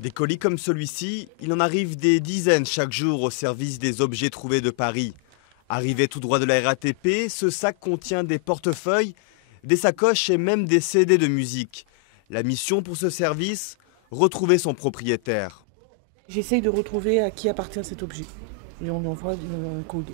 Des colis comme celui-ci, il en arrive des dizaines chaque jour au service des objets trouvés de Paris. Arrivé tout droit de la RATP, ce sac contient des portefeuilles, des sacoches et même des CD de musique. La mission pour ce service, retrouver son propriétaire. J'essaye de retrouver à qui appartient cet objet. Et on lui envoie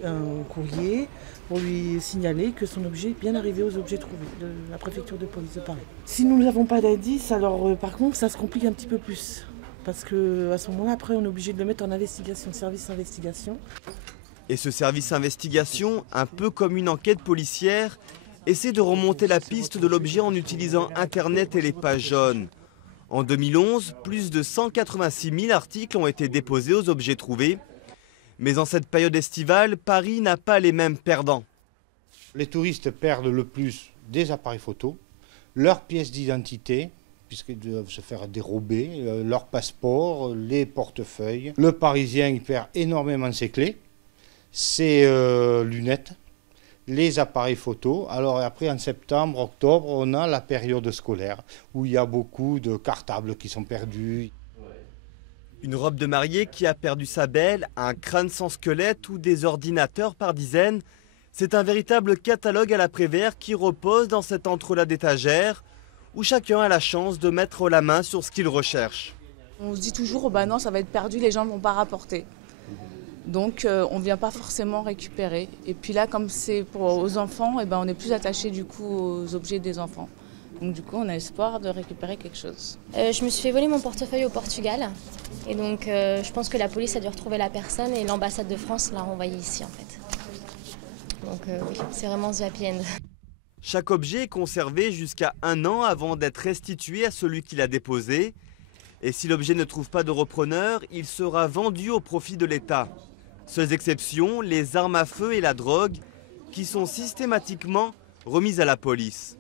un courrier pour lui signaler que son objet est bien arrivé aux objets trouvés de la préfecture de police de Paris. Si nous n'avons pas d'indice, alors par contre ça se complique un petit peu plus. Parce qu'à ce moment-là, après, on est obligé de le mettre en investigation, service investigation. Et ce service investigation, un peu comme une enquête policière, essaie de remonter la piste de l'objet en utilisant Internet et les pages jaunes. En 2011, plus de 186 000 articles ont été déposés aux objets trouvés. Mais en cette période estivale, Paris n'a pas les mêmes perdants. Les touristes perdent le plus des appareils photo, leurs pièces d'identité, puisqu'ils doivent se faire dérober, leur passeport, les portefeuilles. Le Parisien il perd énormément ses clés, ses lunettes, les appareils photo. Alors après, en septembre, octobre, on a la période scolaire, où il y a beaucoup de cartables qui sont perdus. Une robe de mariée qui a perdu sa belle, un crâne sans squelette ou des ordinateurs par dizaines. C'est un véritable catalogue à la Prévert qui repose dans cet entrelac d'étagères où chacun a la chance de mettre la main sur ce qu'il recherche. On se dit toujours, bah non, ça va être perdu, les gens ne vont pas rapporter. Donc on ne vient pas forcément récupérer. Et puis là, comme c'est aux enfants, eh ben, on est plus attaché du coup aux objets des enfants. Donc du coup, on a espoir de récupérer quelque chose. Je me suis fait voler mon portefeuille au Portugal. Et donc je pense que la police a dû retrouver la personne et l'ambassade de France l'a renvoyé ici en fait. Donc oui, c'est vraiment the happy end. Chaque objet est conservé jusqu'à 1 an avant d'être restitué à celui qui l'a déposé. Et si l'objet ne trouve pas de repreneur, il sera vendu au profit de l'État. Seules exceptions, les armes à feu et la drogue, qui sont systématiquement remises à la police.